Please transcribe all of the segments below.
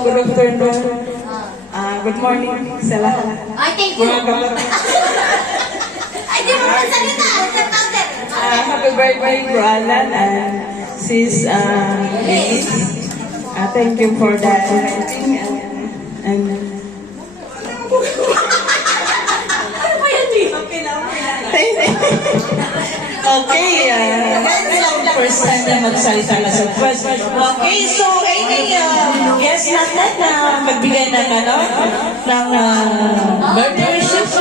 good afternoon. Good morning sa lahat. Ay, thank you. Ay, di mo rin salita. Happy birthday, bro Alan and sis Liz. Thank you for that. And okay, first time na magsalita na sa first. Okay, so any guest natin na magbigay ng ng birthday wishes?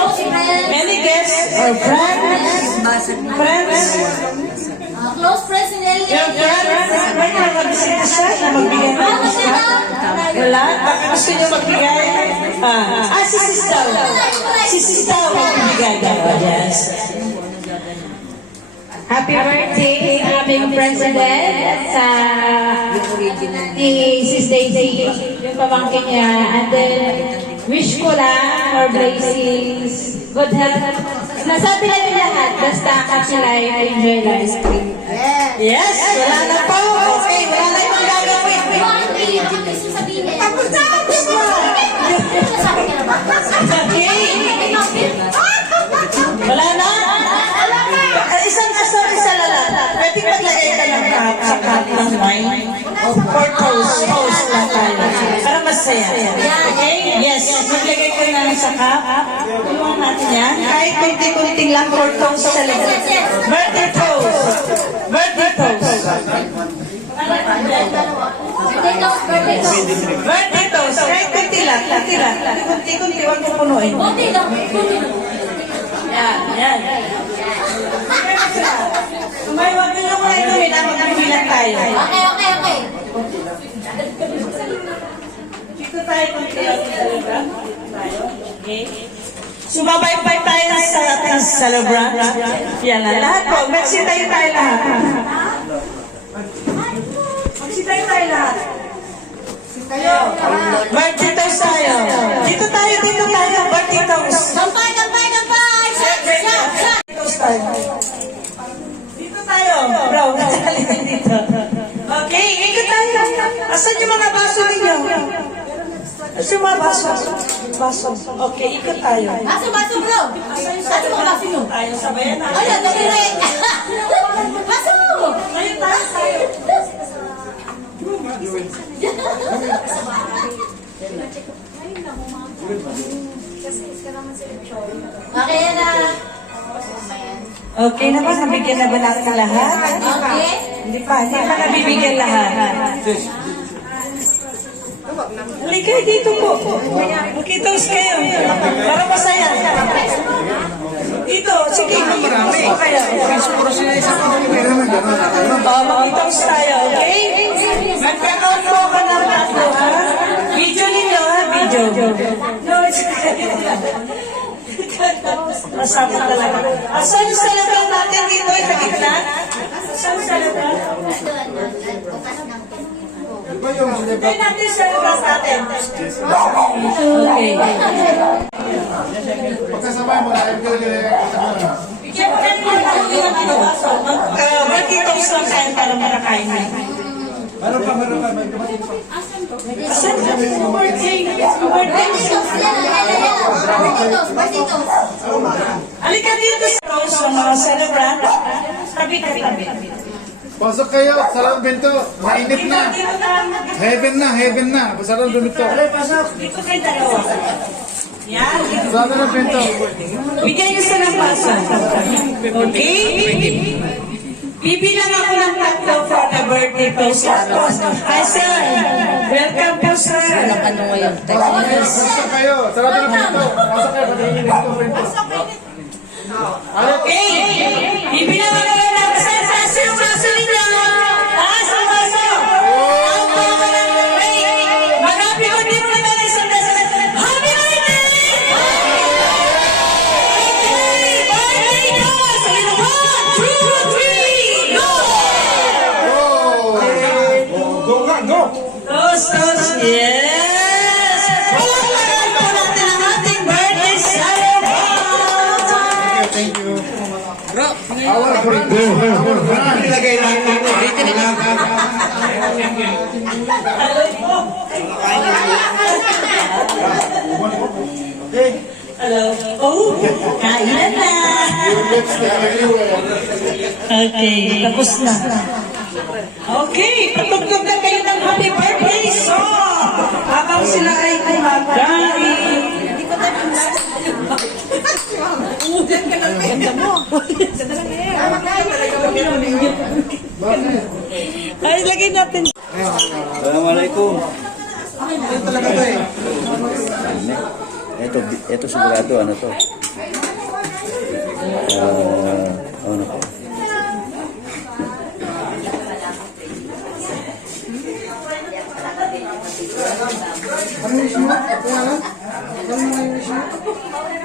Any guests or friends? Close friends in LA. Your friends? May nakabisita siya na magbigay ng wishes? Wala? Baka gusto niyo magbigay? Si Sistaw. Si Sistaw magbigay daw. Yes. Happy birthday sa aming president sa ni Sis Daisy, yung pamangkin niya. And then, wish ko lang more blessings, good health. Nasabi lang yung lahat, basta happy life, enjoy life. Yes, wala na po. Okay, wala na yung gagawin. Tapos na mo. Nasabi ka na ba? Okay. Wala na? Isa lang. Pwede maglagay ka ng cup sa cup ng wine. Or toast lang tayo. Para masaya. Okay? Yes. Maglagay ka na sa cup. Tulungan natin yan. Kahit kunti-kunting lang for toast sa likod. Birthday toast. Birthday toast. Birthday toast. Kahit kunti lang. Kunti-kunti. Huwag mo punuin. Yan. May wag nyo yung kayo nyo, magbibilang tayo. Okay. Dito tayo kunti. Okay. Sumabay-bay tayo sa ating celebrant. Yan na lahat po. Magsitayo tayo lahat. Magsitayo tayo lahat. Birthday toast tayo. Dito tayo. Birthday toast. Kampay! Toast tayo. Dito tayo. Bro, nakalipin dito. Okay, ikot tayo. Asan yung mga baso ninyo? Asan yung mga baso? Okay, ikot tayo. Baso, bro! Baso mo, baso mo. Tayo sabayan na. Ay, dali. Baso mo! Ngayon tayo. Okay na. Okay na ba? Nabigyan na ba natin lahat? Okay. Hindi pa nabibigyan lahat. Halika dito po. Magkitoast kayo. Para masaya. Dito, sige. Marami. Magkitoast tayo, okay? Magkakaon po ka ng tatlo, ha? Video ninyo, ha? Video. Masama talaga. Asan yung salabat natin dito? Sa gitna? Asan yung salabat? Hindi natin salabat natin. Okay. Pagkasabay mo na, Bigyan mo na yung mga baso. Mag-toast lang tayo para makakain na. meron pa. Asan yung birthday? Halika dito sa toast ng mga celebrant. Tabi. Pasok kayo, sarang bento. Mainit na. Heaven na. Sarang bento. Dito kayo dalawa. Yan. Sarang bento. Bigyan niyo sa ng baso. Okay? Bibilang ako ng tatlo for the birthday toast. Hi, sir. Welcome po, sir. Pasok kayo, sarang bento. Pasok kayo, patayin yung bento. Okay. Bibilang ako ng sir. Taas yung baso ninyo. Taas yung baso. Ang mga ng birthday. Mag-happy birthday mo na tayo sa dasal. Happy birthday! Birthday toast! In 1, 2, 3, go! Go! Toast, yes! Palakpakan po natin ang ating birthday celebrant! Our brand. Our brand. Ilagay lang. Hello. Oh, kainan na. Your lips are everywhere. Okay, tapos na. Okay, patugtog na kayo ng happy birthday song! Habang sila ay kumakain. Ay, lagay natin. Assalamualaikum. Ito sigurado ano to. Ano to?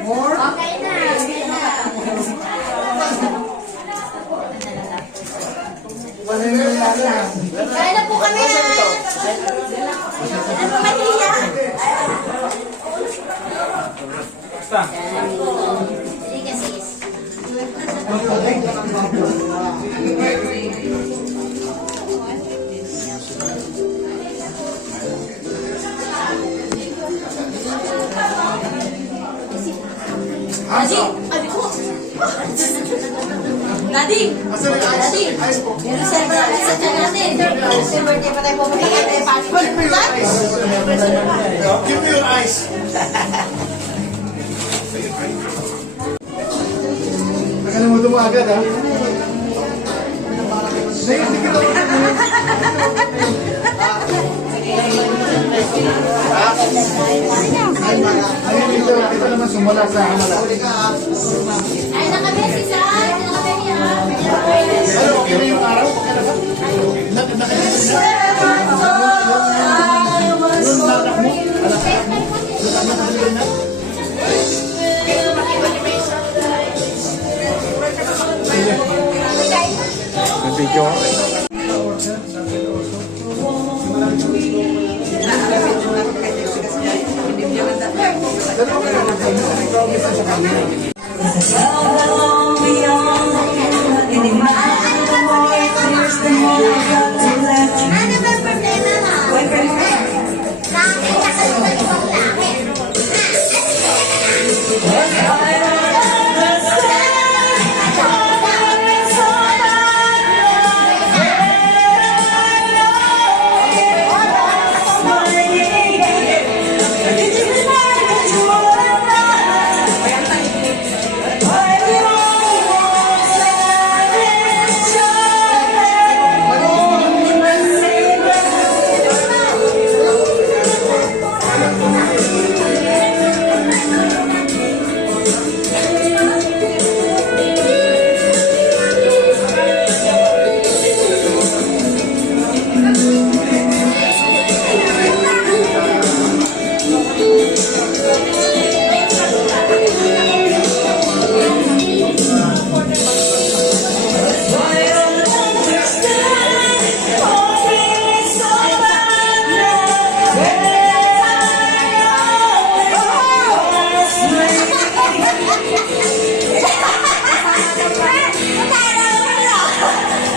Okay na, okay na. Kaya na po kami ha. Ano po kanina? Sige, sis. Daddy! Sabi ko! Daddy! Daddy! Meron server natin sa dyan natin. Happy birthday pa tayo pumunta tayo passport. Give me your eyes. Nakalimutan mo agad, ha? Sige lang. Ayun, dito naman sumula sa hamala. Ay, nakabesis ha? Nakabesis ha? Ano, okay na yung araw? Nakalimutan na. Yung lanak mo? Video. Ano ba problema ha? Bakit nakalimutan ko ang langit?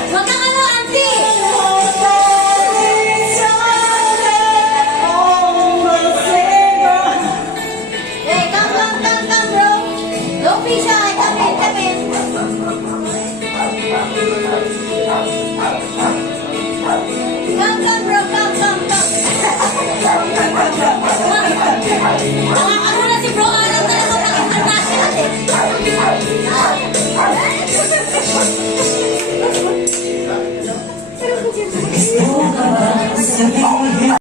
Wag kang ano, auntie! Hey, come, bro! Don't be shy! Come in! Come, bro! Come! Nakakano na si bro Alan talaga mag-international eh!